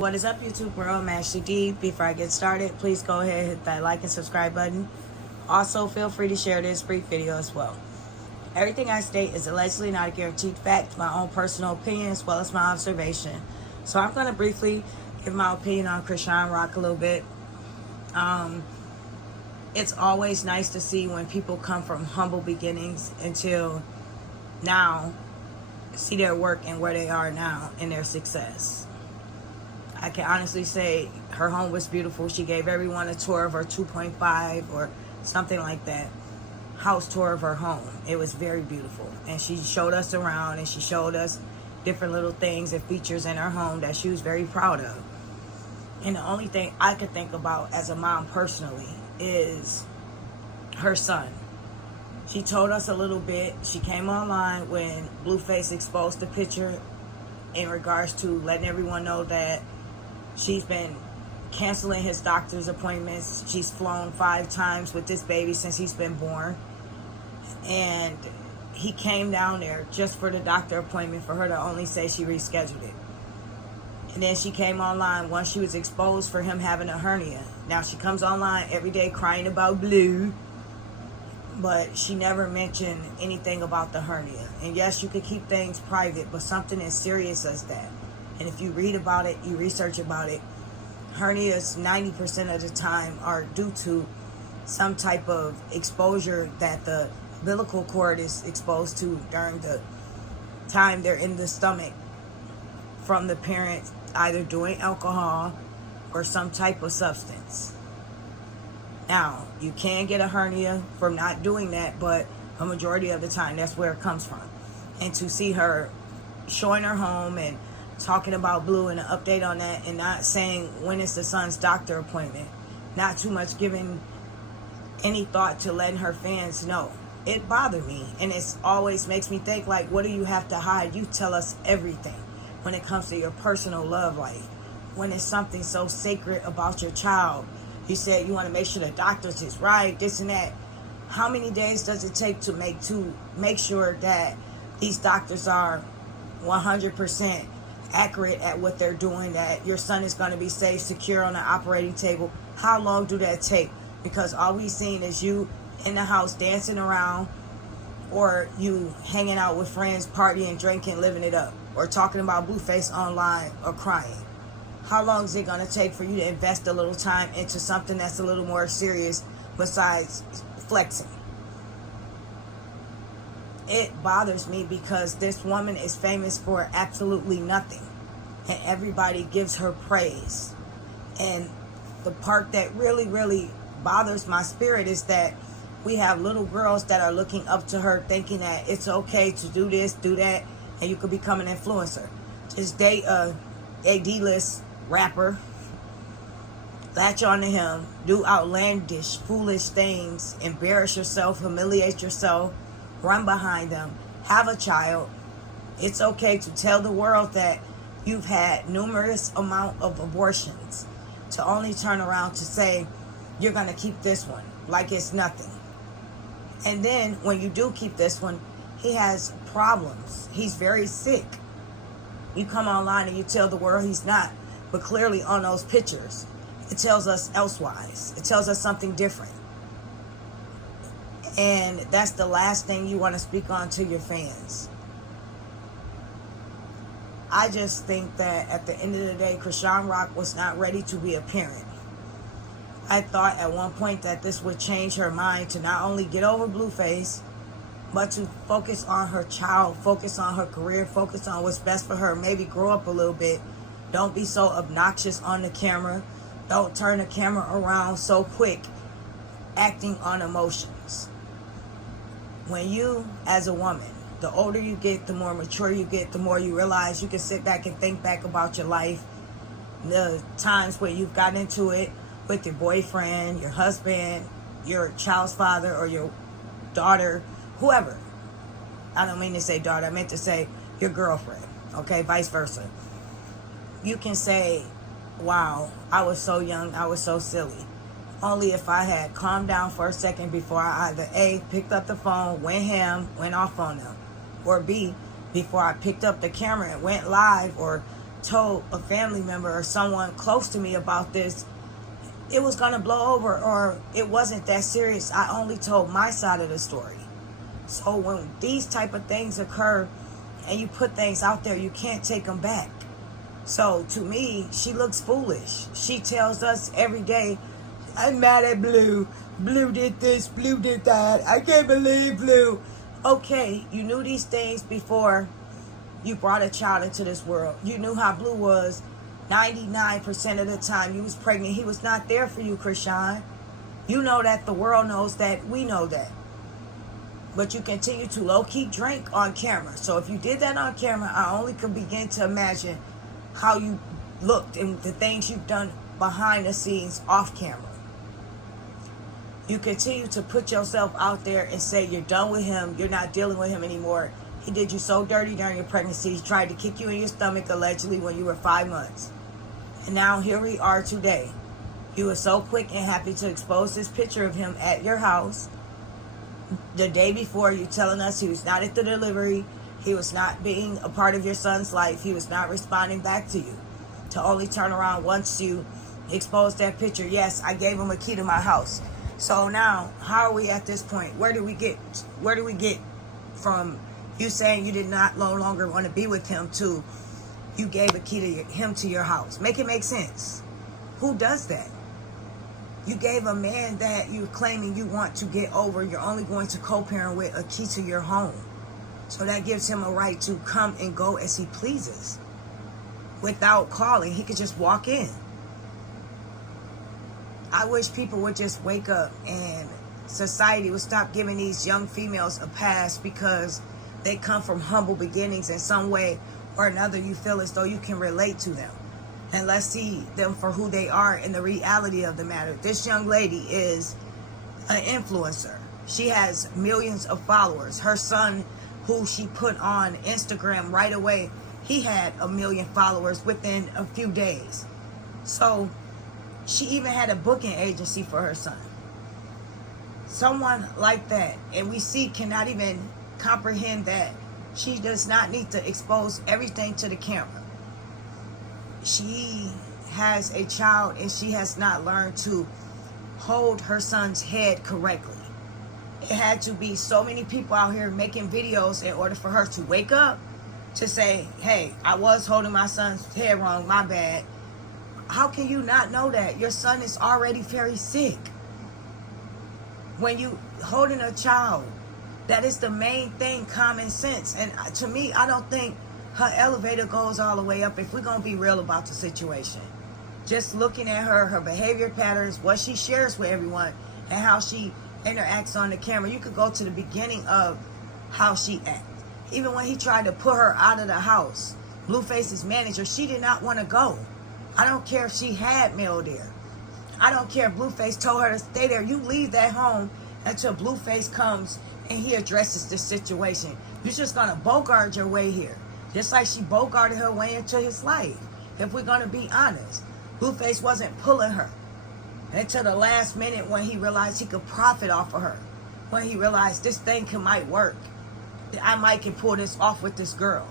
What is up, YouTube world? I'm Ashley D. Before I get started, please go ahead and hit that like and subscribe button. Also, feel free to share this brief video as well. Everything I state is allegedly not a guaranteed fact, my own personal opinion as well as my observation. So I'm going to briefly give my opinion on Chrisean Rock a little bit. It's always nice to see when people come from humble beginnings until now, see their work and where they are now and their success. I can honestly say her home was beautiful. She gave everyone a tour of her 2.5 or something like that house tour of her home. It was very beautiful. And she showed us around and she showed us different little things and features in her home that she was very proud of. And the only thing I could think about as a mom personally is her son. She told us a little bit. She came online when Blueface exposed the picture in regards to letting everyone know that she's been canceling his doctor's appointments. She's flown 5 times with this baby since he's been born. And he came down there just for the doctor appointment for her to only say she rescheduled it. And then she came online once she was exposed for him having a hernia. Now she comes online every day crying about Blue, but she never mentioned anything about the hernia. And yes, you could keep things private, but something as serious as that. And if you read about it, you research about it, hernias 90% of the time are due to some type of exposure that the umbilical cord is exposed to during the time they're in the stomach from the parent either doing alcohol or some type of substance. Now, you can get a hernia from not doing that, but a majority of the time that's where it comes from. And to see her showing her home and talking about Blue and an update on that and not saying when is the son's doctor appointment, not too much giving any thought to letting her fans know, it bothered me. And it always makes me think, like, what do you have to hide? You tell us everything when it comes to your personal love life. When it's something so sacred about your child, you said you want to make sure the doctors is right, this and that. How many days does it take to make sure that these doctors are 100% accurate at what they're doing, that your son is going to be safe, secure on the operating table? How long do that take? Because all we've seen is you in the house dancing around, or you hanging out with friends, partying, drinking, living it up, or talking about Blueface online or crying. How long is it going to take for you to invest a little time into something that's a little more serious besides flexing? It bothers me because this woman is famous for absolutely nothing, and everybody gives her praise. And the part that really, really bothers my spirit is that we have little girls that are looking up to her, thinking that it's okay to do this, do that, and you could become an influencer. Just date a D-list rapper, latch on to him, do outlandish, foolish things, embarrass yourself, humiliate yourself, run behind them, have a child. It's okay to tell the world that you've had numerous amount of abortions, to only turn around to say you're going to keep this one like it's nothing. And then when you do keep this one, he has problems. He's very sick. You come online and you tell the world he's not, but clearly on those pictures, it tells us elsewise. It tells us something different. And that's the last thing you want to speak on to your fans. I just think that at the end of the day, Chrisean Rock was not ready to be a parent. I thought at one point that this would change her mind to not only get over Blueface, but to focus on her child, focus on her career, focus on what's best for her, maybe grow up a little bit. Don't be so obnoxious on the camera. Don't turn the camera around so quick, acting on emotions. When you, as a woman, the older you get, the more mature you get, the more you realize you can sit back and think back about your life, the times where you've gotten into it with your boyfriend, your husband, your child's father, or your daughter, whoever. I don't mean to say daughter, I meant to say your girlfriend, okay, vice versa. You can say, wow, I was so young, I was so silly. Only if I had calmed down for a second before I either A, picked up the phone, went off on them, or B, before I picked up the camera and went live or told a family member or someone close to me about this, it was going to blow over, or it wasn't that serious. I only told my side of the story. So when these type of things occur and you put things out there, you can't take them back. So to me, she looks foolish. She tells us every day, I'm mad at Blue. Blue did this, Blue did that. I can't believe Blue. Okay, you knew these things before you brought a child into this world. You knew how Blue was 99% of the time you was pregnant. He was not there for you, Chrisean. You know that, the world knows that, we know that. But you continue to low-key drink on camera. So if you did that on camera, I only could begin to imagine how you looked and the things you've done behind the scenes off camera. You continue to put yourself out there and say you're done with him, you're not dealing with him anymore. He did you so dirty during your pregnancy. He tried to kick you in your stomach allegedly when you were 5 months. And now here we are today. You were so quick and happy to expose this picture of him at your house. The day before, you telling us he was not at the delivery, he was not being a part of your son's life, he was not responding back to you, to only turn around once you expose that picture. Yes, I gave him a key to my house. So now, how are we at this point? Where do we get from you saying you did not no longer want to be with him to you gave a key to him to your house? Make it make sense. Who does that? You gave a man that you're claiming you want to get over, you're only going to co-parent with, a key to your home. So that gives him a right to come and go as he pleases. Without calling, he could just walk in. I wish people would just wake up and society would stop giving these young females a pass because they come from humble beginnings in some way or another. You feel as though you can relate to them. And let's see them for who they are in the reality of the matter. This young lady is an influencer. She has millions of followers. Her son, who she put on Instagram right away, he had 1 million followers within a few days. So she even had a booking agency for her son. Someone like that, and we see, cannot even comprehend that she does not need to expose everything to the camera. She has a child and she has not learned to hold her son's head correctly. It had to be so many people out here making videos in order for her to wake up to say, hey, I was holding my son's head wrong, my bad. How can you not know that? Your son is already very sick. When you holding a child, that is the main thing, common sense. And to me, I don't think her elevator goes all the way up if we're going to be real about the situation. Just looking at her behavior patterns, what she shares with everyone, and how she interacts on the camera, you could go to the beginning of how she acts. Even when he tried to put her out of the house, Blueface's manager, she did not want to go. I don't care if she had mail there. I don't care if Blueface told her to stay there. You leave that home until Blueface comes and he addresses this situation. You're just going to bogart your way here. Just like she bogarted her way into his life. If we're going to be honest, Blueface wasn't pulling her until the last minute when he realized he could profit off of her. When he realized this thing might work. I might can pull this off with this girl.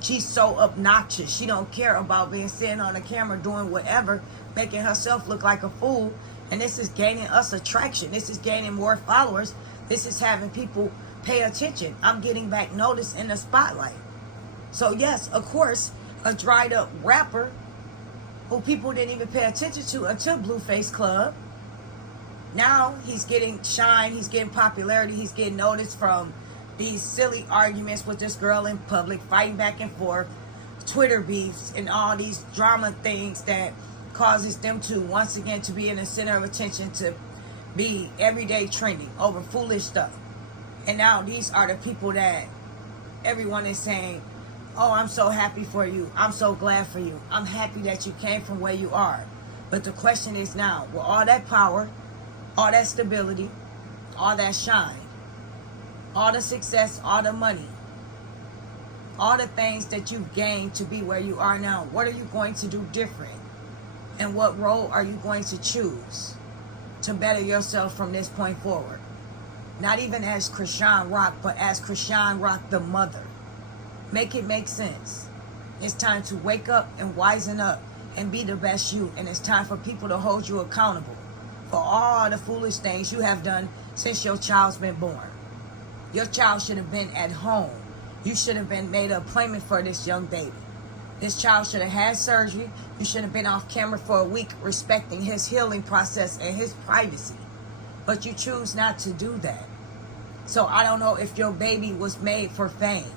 She's so obnoxious. She don't care about being sitting on the camera doing whatever, making herself look like a fool. And this is gaining us attraction. This is gaining more followers. This is having people pay attention. I'm getting back notice in the spotlight. So yes, of course, a dried up rapper who people didn't even pay attention to until Blueface Club. Now he's getting shine, he's getting popularity, he's getting noticed from these silly arguments with this girl in public, fighting back and forth, Twitter beefs, and all these drama things that causes them to once again to be in the center of attention, to be everyday trending over foolish stuff. And now these are the people that everyone is saying, oh, I'm so happy for you. I'm so glad for you. I'm happy that you came from where you are. But the question is now, with all that power, all that stability, all that shine, all the success, all the money, all the things that you've gained to be where you are now, what are you going to do different? And what role are you going to choose to better yourself from this point forward? Not even as Chrisean Rock, but as Chrisean Rock the mother. Make it make sense. It's time to wake up and wisen up and be the best you. And it's time for people to hold you accountable for all the foolish things you have done since your child's been born. Your child should have been at home. You should have been made an appointment for this young baby. This child should have had surgery. You should have been off camera for a week respecting his healing process and his privacy. But you choose not to do that. So I don't know if your baby was made for fame.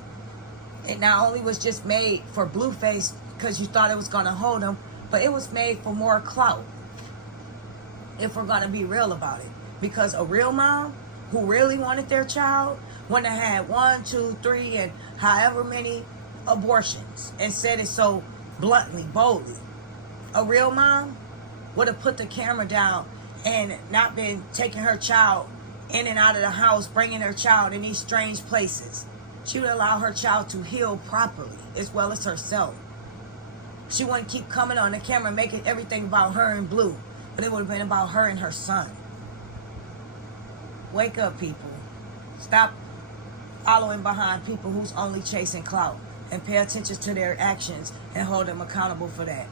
It not only was just made for Blueface because you thought it was going to hold him, but it was made for more clout. If we're going to be real about it. Because a real mom who really wanted their child wouldn't have had 1, 2, 3, and however many abortions and said it so bluntly, boldly. A real mom would have put the camera down and not been taking her child in and out of the house, bringing her child in these strange places. She would allow her child to heal properly as well as herself. She wouldn't keep coming on the camera making everything about her and Blue, but it would have been about her and her son. Wake up, people. Stop following behind people who's only chasing clout, and pay attention to their actions and hold them accountable for that.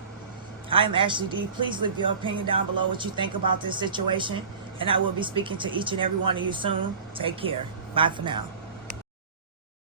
I am Ashley D. Please leave your opinion down below what you think about this situation, and I will be speaking to each and every one of you soon. Take care. Bye for now.